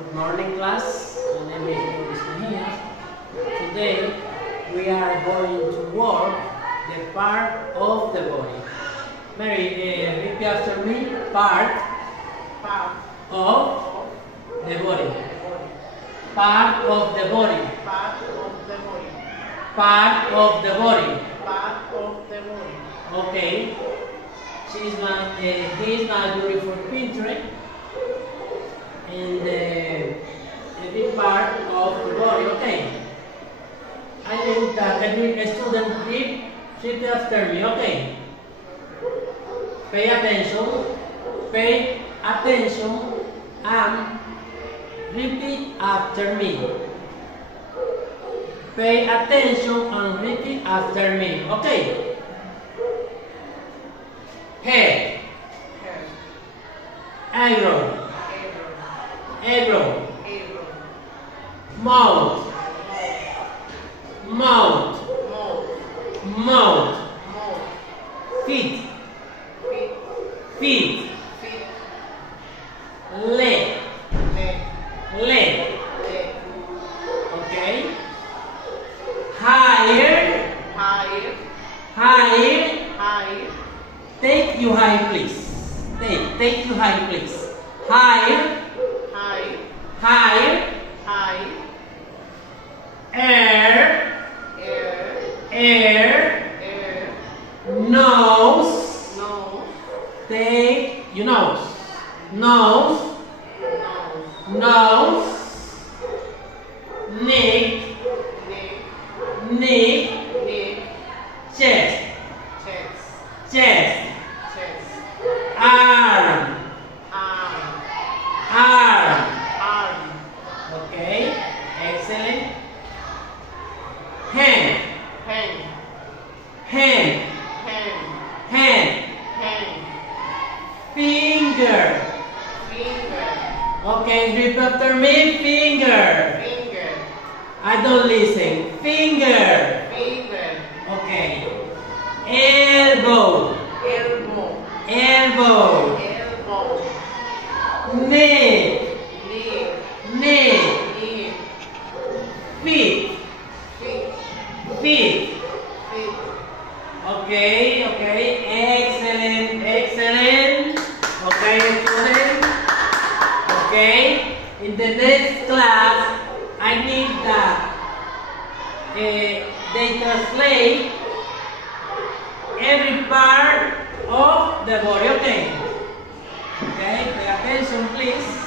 Good morning, class. My name is Luis Mejia. Today we are going to work the part of the body. Mary, repeat after me. Part of the body. Part of the body. Part of the body. Okay. This is my beautiful picture. And every part of the body, okay? I need every student repeat after me, okay? Pay attention and repeat after me. Pay attention and repeat after me, okay? Head, eyebrow, mouth, feet, leg, okay? Higher, take you high, please. Take you high, please. Higher, air, nose, take your nose, neck, chest, arm, okay, excellent. Hand, finger, okay, repeat after me. Finger, I don't listen. Finger, okay. Elbow, neck, feet, okay, excellent, okay, student, okay. In the next class, I need that they translate every part of the body, okay? Okay, pay attention, please.